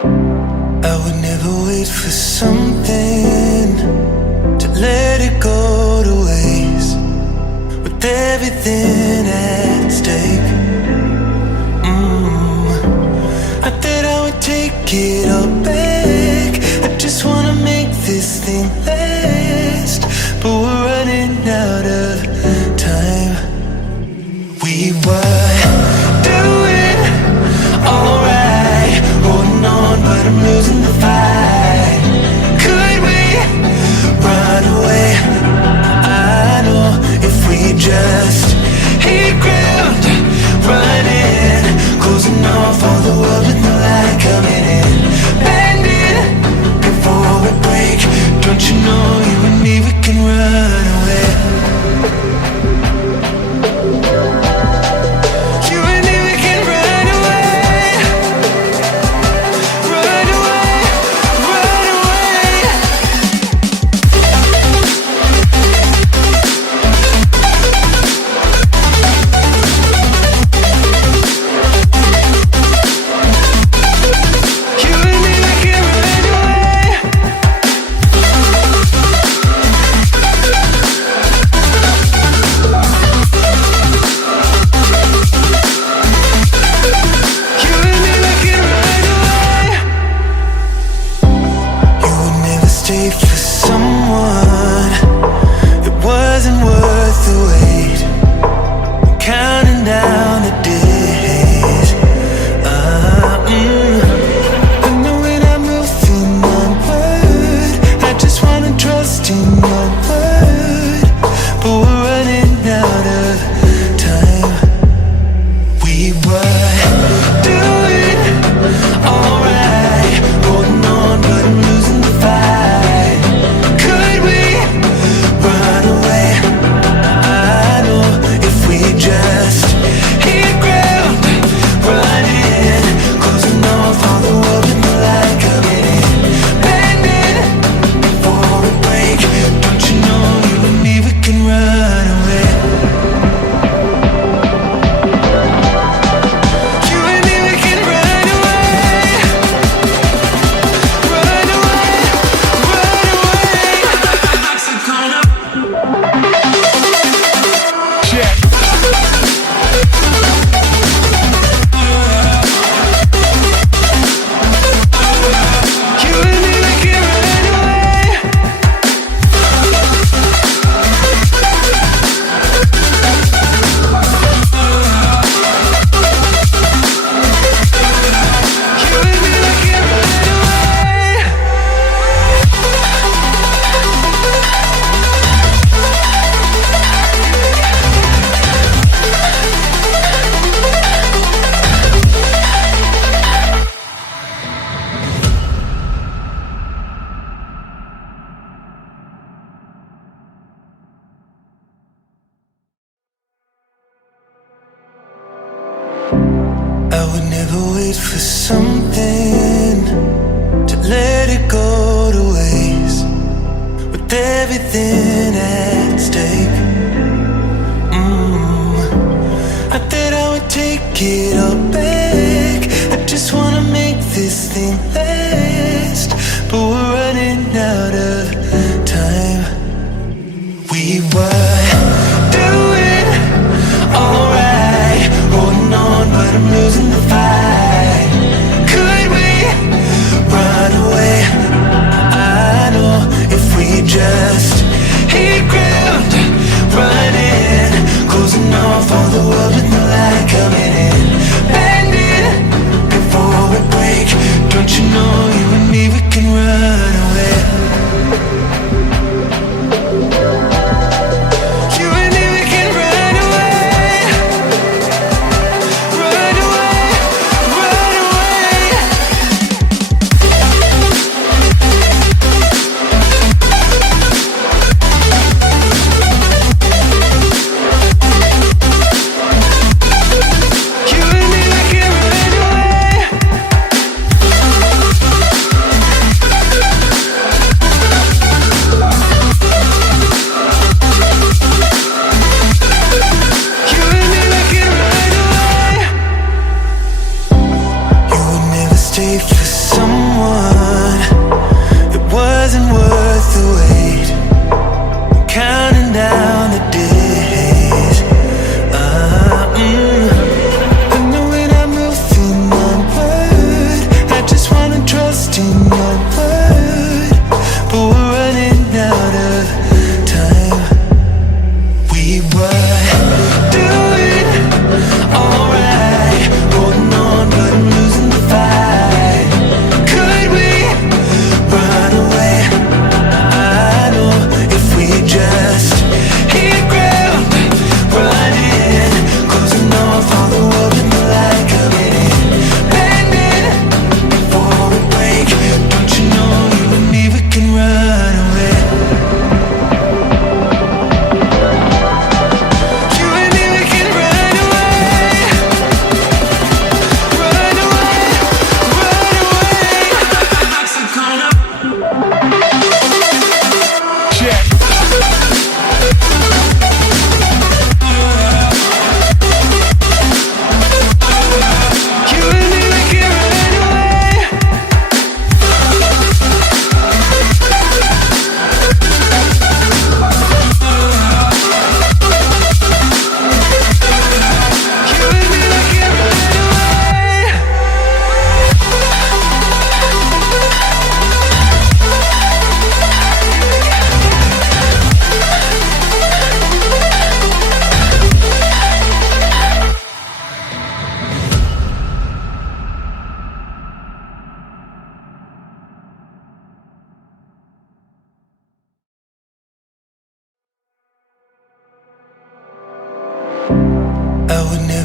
I would never wait for something to let it go to waste, with everything at stake. Not that I would take it all back, I just wanna make this thing last. But we're running out of time. We were doing alright, holding on, but I'm losing the fight. Could we run away? I know if we just hit ground, running, closing off all the world with no light coming in, bending before we break. Don't you know you and me, we can run away. I would never wait for something to let it go to waste, with everything at stake. Not that I would take it all back, I just wanna make this thing last. But we're running out of time. We were doing alright, holding on, but I'm losing the fight. Could we run away? I know if we just hit ground, running, closing off all the world with no light coming in, bending before we break. Don't you know you and me, we can run away.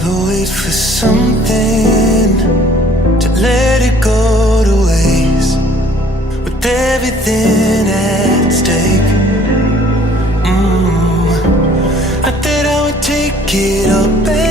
never wait for something to let it go to waste, with everything at stake. I thought I would take it all back.